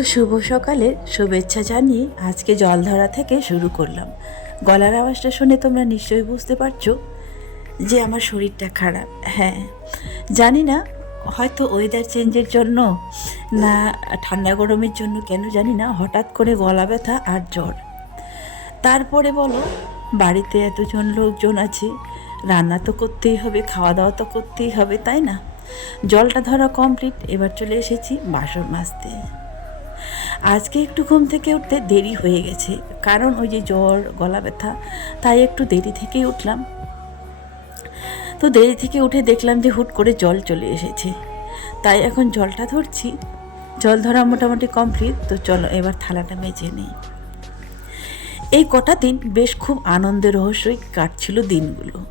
তো শুভ সকালে শুভেচ্ছা জানিয়ে আজকে জল ধরা থেকে শুরু করলাম। গলার আওয়াজটা শুনে তোমরা নিশ্চয়ই বুঝতে পারছ যে আমার শরীরটা খারাপ। হ্যাঁ জানি না, হয়তো ওয়েদার চেঞ্জের জন্য না, ঠান্ডা গরমের জন্য কেন জানি না, হঠাৎ করে গলা ব্যথা আর জ্বর। তারপরে বলো, বাড়িতে এতজন লোকজন আছে, রান্না তো করতেই হবে খাওয়া দাওয়া তো করতেই হবে, তাই না? জলটা ধরা কমপ্লিট এবার চলে এসেছি বাসন মাজতে। আজকে একটু ঘুম থেকে উঠতে দেরি হয়ে গেছে। কারণ ওই যে জ্বর, গলা ব্যথা, তাই একটু দেরি থেকেই উঠলাম। তো দেরি থেকে উঠে দেখলাম যে হুট করে জল চলে এসেছে। তাই এখন জলটা ধরছি। জল ধরা মোটামুটি কমপ্লিট, তো চলো এবার থালাটা মেজে নিই। এই কটা দিন বেশ খুব আনন্দের রহস্যই কাটছিল দিনগুলো।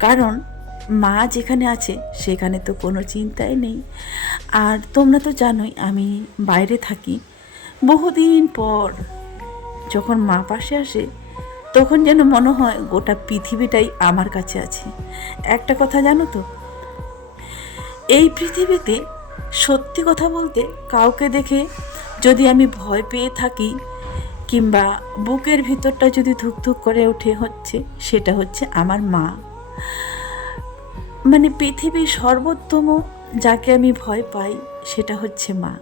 কারণ মা যেখানে আছে, সেখানে তো কোনো চিন্তাই নেই। আর তোমরা তো জানোই, আমি বাইরে থাকি। বহুদিন পর যখন মা পাশে আসে, তখন যেন মনে হয় গোটা পৃথিবীটাই আমার কাছে আছে। একটা কথা জানো তো, এই পৃথিবীতে সত্যি কথা বলতে কাউকে দেখে যদি আমি ভয় পেয়ে থাকি কিংবা বুকের ভিতরটা যদি ধুকধুক করে উঠে হচ্ছে, সেটা হচ্ছে আমার মা। মানে পৃথিবীর সর্বোত্তম যাকে আমি ভয় পাই, সেটা হচ্ছে মা।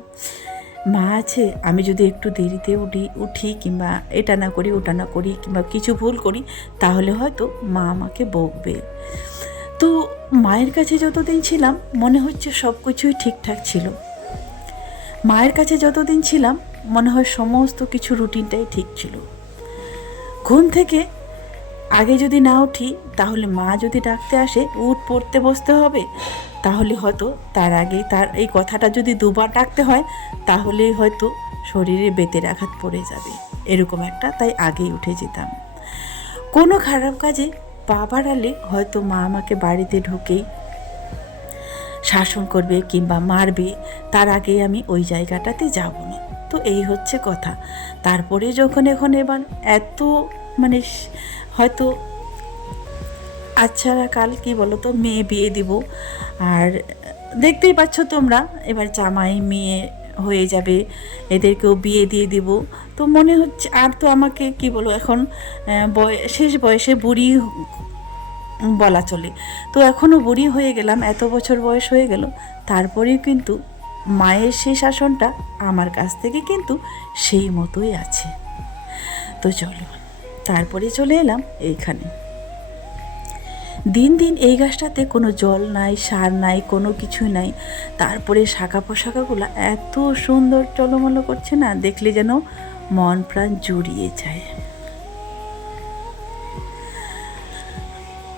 মা আছে, আমি যদি একটু দেরিতে উঠি উঠি কিংবা এটা না করি, ওটা না করি কিংবা কিছু ভুল করি, তাহলে হয়তো মা আমাকে বকবে। তো মায়ের কাছে যতদিন ছিলাম, মনে হচ্ছে সব কিছুই ঠিকঠাক ছিল। মায়ের কাছে যতদিন ছিলাম, মনে হয় সমস্ত কিছু রুটিনটাই ঠিক ছিল। ঘুম থেকে আগে যদি না উঠি, তাহলে মা যদি ডাকতে আসে, উঠ, পড়তে বসতে হবে তাহলে হয়তো তার আগে তার এই কথাটা যদি দুবার ডাকতে হয়, তাহলেই হয়তো শরীরে বেতের আঘাত পড়ে যাবে। এরকম একটা তাই আগেই উঠে যেতাম। কোনো খারাপ কাজে পা বাড়ালে হয়তো মা আমাকে বাড়িতে ঢুকেই শাসন করবে কিংবা মারবে, তার আগে আমি ওই জায়গাটাতে যাব না তো এই হচ্ছে কথা। তারপরে যখন এখন এবার এত মানে হয়তো আচ্ছা কাল কি বলো তো? মেয়ে বিয়ে দিব। আর দেখতেই পাচ্ছ তোমরা, এবার জামাই মেয়ে হয়ে যাবে, এদেরকেও বিয়ে দিয়ে দিব। তো মনে হচ্ছে, আর তো আমাকে কি বলো, এখন শেষ বয়সে বুড়ি বলা চলে। তো এখনও বুড়ি হয়ে গেলাম, এত বছর বয়স হয়ে গেল। তারপরেও কিন্তু মায়ের সেই শাসনটা আমার কাছ থেকে কিন্তু সেই মতোই আছে। তো চলো, তারপরে চলে এলাম এইখানে। দিন দিন এই গাছটাতে কোনো জল নাই, সার নাই, কোনো কিছু নাই। তারপরে শাখা পোশাকাগুলো এত সুন্দর টলমলো করছে না, দেখলে যেন মন প্রাণ জুড়িয়ে যায়।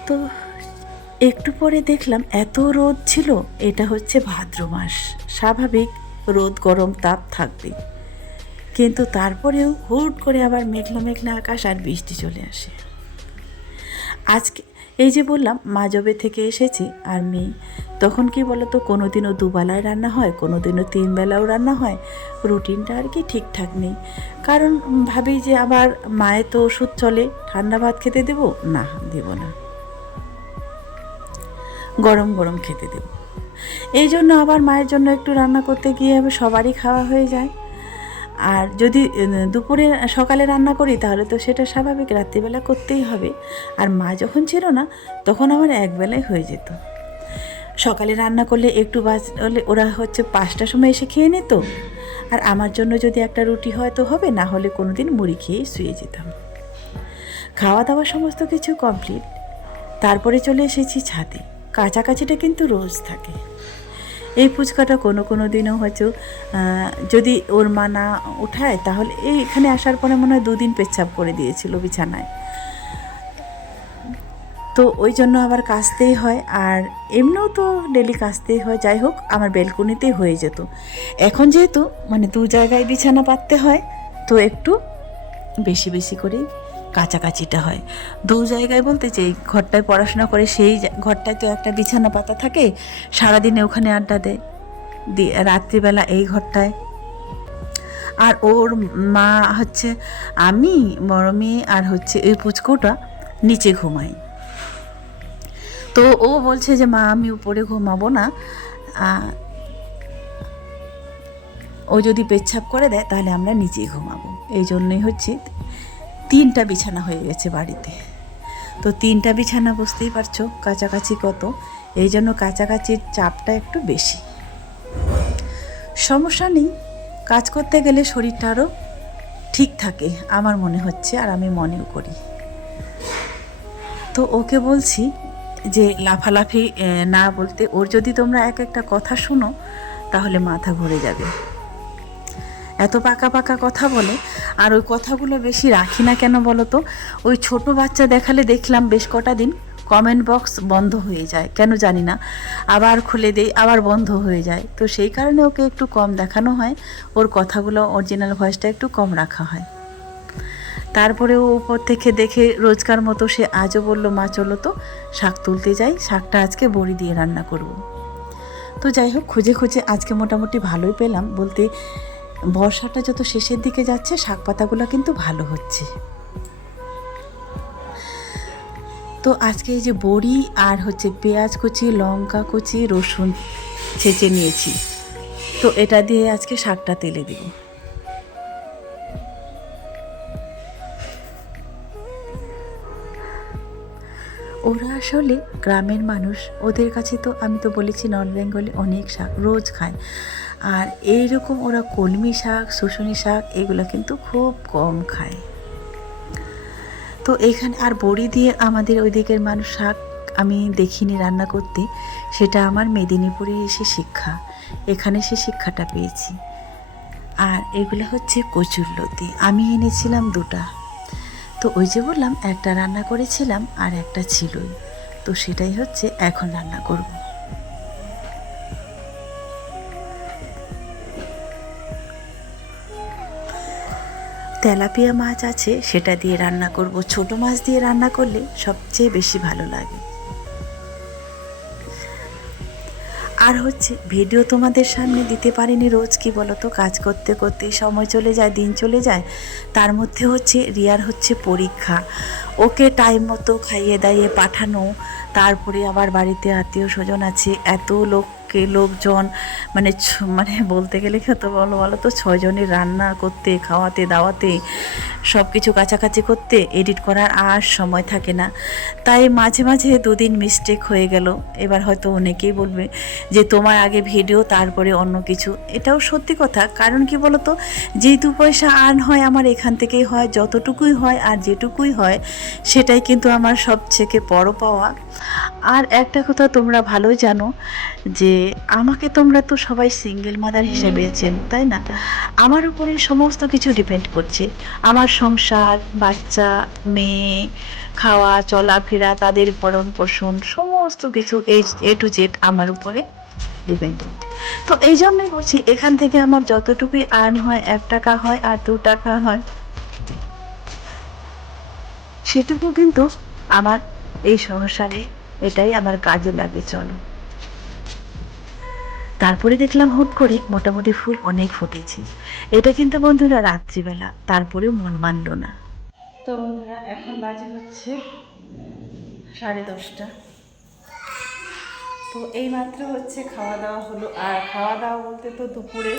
তো একটু পরে দেখলাম এত রোদ ছিল, এটা হচ্ছে ভাদ্র মাস। স্বাভাবিক রোদ, গরম, তাপ থাকবে কিন্তু তারপরেও হুট করে আবার মেঘলা মেঘলা আকাশ আর বৃষ্টি চলে আসে। আজকে এই যে বললাম মা জবে থেকে এসেছি আর মেয়ে। তখন কি বলতো কোনো দিনও দুবেলায় রান্না হয় কোনো দিনও তিন বেলাও রান্না হয়। রুটিনটা আর কি ঠিকঠাক নেই। কারণ ভাবি যে আবার মায়ের তো ওষুধ চলে, ঠান্ডা ভাত খেতে দেবো? না, দেব না। গরম গরম খেতে দেব। এই জন্য আবার মায়ের জন্য একটু রান্না করতে গিয়ে সবারই খাওয়া হয়ে যায়। আর যদি দুপুরে সকালে রান্না করি, তাহলে তো সেটা স্বাভাবিক, রাত্রিবেলা করতেই হবে। আর মা যখন ছিল না, তখন আমার একবেলায় হয়ে যেত। সকালে রান্না করলে একটু বাজ হলে ওরা হচ্ছে পাঁচটার সময় এসে খেয়ে নিত। আর আমার জন্য যদি একটা রুটি হয় তো হবে, না হলে কোনো দিন মুড়ি খেয়েই শুয়ে যেতাম। খাওয়া দাওয়া সমস্ত কিছু কমপ্লিট। তারপরে চলে এসেছি ছাদে। কাছাকাছিটা কিন্তু রোজ থাকে। এই ফুচকাটা কোনো কোনো দিনও হয়তো যদি ওর মা না উঠায়, তাহলে এই এখানে আসার পরে মনে হয় দুদিন পেচ্ছাপ করে দিয়েছিল বিছানায়। তো ওই জন্য আবার কাচতেই হয়, আর এমনিও তো ডেলি কাচতেই হয়। যাই হোক, আমার বেলকুনিতেই হয়ে যেত। এখন যেহেতু মানে দু জায়গায় বিছানা পাততে হয়, তো একটু বেশি বেশি করে কাছাকাছিটা হয়। দু জায়গায় বলতে যে ঘরটায় পড়াশোনা করে সেই ঘরটায় তো একটা বিছানা পাতা থাকে, সারাদিনে ওখানে আড্ডা দেয়। দিয়ে রাত্রিবেলা এই ঘরটায়। আর ওর মা হচ্ছে আমি, বড় মেয়ে, আর হচ্ছে এই পুচকোটা নিচে ঘুমাই। তো ও বলছে যে, মা, আমি উপরে ঘুমাবো না। ও যদি পেচ্ছাপ করে দেয়, তাহলে আমরা নিচেই ঘুমাবো। এই জন্যই হচ্ছে তিনটা বিছানা হয়ে গেছে বাড়িতে। তো তিনটা বিছানা বুঝতেই পারছ কাছাকাছি কত, এই জন্য কাছাকাছির চাপটা একটু বেশি। সমস্যা নেই, কাজ করতে গেলে শরীরটা আরও ঠিক থাকে, আমার মনে হচ্ছে আর আমি মনেও করি। তো ওকে বলছি যে লাফালাফি না বলতে, ওর যদি তোমরা এক একটা কথা শুনো, তাহলে মাথা ঘুরে যাবে। এত পাকা পাকা কথা বলে আর ওই কথাগুলো বেশি রাখি না কেন বলো তো ওই ছোট বাচ্চা দেখালে দেখলাম বেশ কটা দিন কমেন্ট বক্স বন্ধ হয়ে যায়। কেন জানি না। আবার খুলে দেই, আবার বন্ধ হয়ে যায়। তো সেই কারণে ওকে একটু কম দেখানো হয়। ওর কথাগুলো অরিজিনাল ভয়েসটা একটু কম রাখা হয়। তারপরে ও উপর থেকে দেখে রোজকার মতো সে আজও বলল, মা, চলো তো শাক তুলতে যাই। শাকটা আজকে বড়ি দিয়ে রান্না করব। তো যাই হোক, খুঁজে খুঁজে আজকে মোটামুটি ভালোই পেলাম। বলতে বর্ষাটা যত শেষের দিকে যাচ্ছে, শাক পাতাগুলো কিন্তু ভালো হচ্ছে। তো আজকে এই যে বড়ি আর হচ্ছে পেঁয়াজ কুচি, লঙ্কা কুচি, রসুন ছেঁচে নিয়েছি। তো এটা দিয়ে আজকে শাকটা তেলে দিব। ওরা আসলে গ্রামের মানুষ। ওদের কাছে তো আমি তো বলেছি, নর্থ বেঙ্গলে অনেক শাক রোজ খায়। আর এইরকম ওরা কলমি শাক, শুশুনি শাক, এগুলো কিন্তু খুব কম খায়। তো এখানে আর বড়ি দিয়ে আমাদের ওই দিকের মানুষ শাক আমি দেখিনি রান্না করতে। সেটা আমার মেদিনীপুরে এসে শিক্ষা। এখানে সে শিক্ষাটা পেয়েছি। আর এগুলো হচ্ছে কচুরলতি আমি এনেছিলাম দুটা। তো ওই যে বললাম, একটা রান্না করেছিলাম আর একটা ছিলই। তো সেটাই হচ্ছে এখন রান্না করব। তেলাপিয়া মাছ আছে, সেটা দিয়ে রান্না করব। ছোট মাছ দিয়ে রান্না করলে সবচেয়ে বেশি ভালো লাগে। আর হচ্ছে, ভিডিও তোমাদের সামনে দিতে পারিনি রোজ কি বলো তো কাজ করতে করতে সময় চলে যায়, দিন চলে যায়। তার মধ্যে হচ্ছে রিয়ার হচ্ছে পরীক্ষা। ওকে টাইম মতো খাইয়ে দাইয়ে পাঠানো। তারপরে আবার বাড়িতে আত্মীয় স্বজন আছে, এত লোককে লোকজন? মানে মানে বলতে গেলে কত বলো বলো তো ছজনের রান্না করতে, খাওয়াতে, দাওয়াতে সব কিছু কাছাকাছি করতে এডিট করার আর সময় থাকে না। তাই মাঝে মাঝে দুদিন মিস্টেক হয়ে গেল। এবার হয়তো অনেকেই বলবে যে তোমার আগে ভিডিও তারপরে অন্য কিছু। এটাও সত্যি কথা। কারণ কি বলো তো যেই দু পয়সা আর্ন হয় আমার এখান থেকেই হয়, যতটুকুই হয় আর যেটুকুই হয়, সেটাই কিন্তু আমার সবথেকে বড় পাওয়া। আর একটা কথা তোমরা ভালোই জানো যে আমাকে তোমরা তো সবাই সিঙ্গেল মাদার হিসেবে আছেন তাই না? আমার উপরে সমস্ত কিছু ডিপেন্ড করছে। আমার সংসার বাচ্চা মেয়ে খাওয়া চলাফেরা তাদের পরণ পোষণ সমস্ত কিছু এ টু জেড আমার উপরে ডিপেন্ডেন্ট তো এই জন্যই বলছি এখান থেকে আমার যতটুকুই আর্ন হয় এক টাকা হয় আর দু টাকা হয় সেটুকু কিন্তু আমার এই সংসারে এটাই আমার কাজে লাগে চলো। তারপরে দেখলাম হুট করে মোটামুটি ফুল অনেক ফুটেছে। এটা কিন্তু বন্ধুরা রাত্রিবেলা, তারপরেও মন মানলো না। তো বন্ধুরা, এখন বাজে হচ্ছে সাড়ে দশটা। তো এই মাত্র হচ্ছে খাওয়া দাওয়া হলো। আর খাওয়া দাওয়া বলতে তো দুপুরে,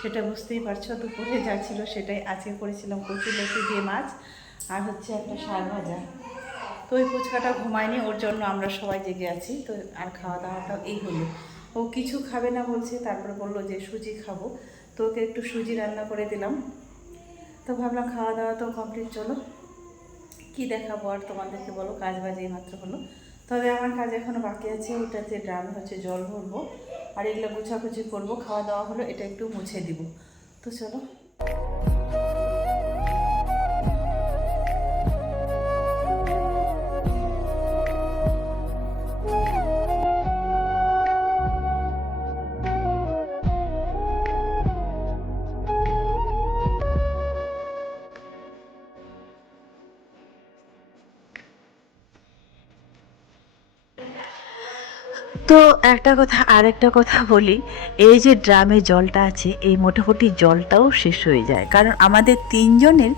সেটা বুঝতেই পারছ, দুপুরে যা ছিল সেটাই আজকে করেছিলাম কচু লতি দিয়ে মাছ, আর হচ্ছে একটা শাক ভাজা। তো ওই ফুচকাটা ঘুমায়নি, ওর জন্য আমরা সবাই জেগে আছি। তো আর খাওয়া দাওয়াটাও এই হলো। ও কিছু খাবে না বলছে, তারপরে বলল যে সুজি খাব। তো ওকে একটু সুজি রান্না করে দিলাম। তো ভাবলাম খাওয়া দাওয়া তো কমপ্লিট চলো। কি দেখাবো আর তোমাদেরকে বলো, কাজ বাজে মাত্র হলো তবে আমার কাজ এখনও বাকি আছে ওটাতে ড্রাম হচ্ছে জল ভরবো। আর এগুলো গুছাগুছি করব, খাওয়া দাওয়া হলো, এটা একটু মুছে দিব। তো চলো। তো একটা কথা আর একটা কথা বলি। এই যে ড্রামে জলটা আছে, এই মোটামুটি জলটাও শেষ হয়ে যায়। কারণ আমাদের তিনজনের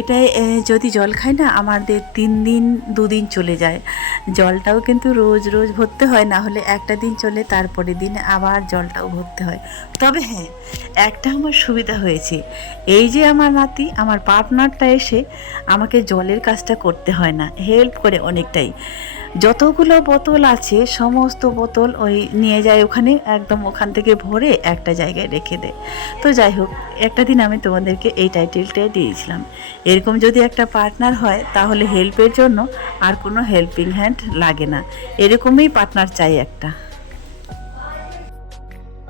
এটাই যদি জল খাই না, আমাদের তিন দিন, দুদিন চলে যায়। জলটাও কিন্তু রোজ রোজ ভরতে হয়, না হলে একটা দিন চলে, তারপরে দিন আবার জলটাও ভরতে হয়। তবে হ্যাঁ একটা আমার সুবিধা হয়েছে। এই যে আমার নাতি, আমার পার্টনারটা এসে আমাকে জলের কাজটা করতে হয় না, হেল্প করে অনেকটাই। যতগুলো বোতল আছে, সমস্ত বোতল ওই নিয়ে যায় ওখানে, একদম ওখান থেকে ভরে একটা জায়গায় রেখে দেয়। তো যাই হোক, একটা দিন আমি তোমাদেরকে এই টাইটেলটাই দিয়েছিলাম। এরকম যদি একটা পার্টনার হয়, তাহলে হেল্পের জন্য আর কোনো হেল্পিং হ্যান্ড লাগে না। এরকমই পার্টনার চাই একটা।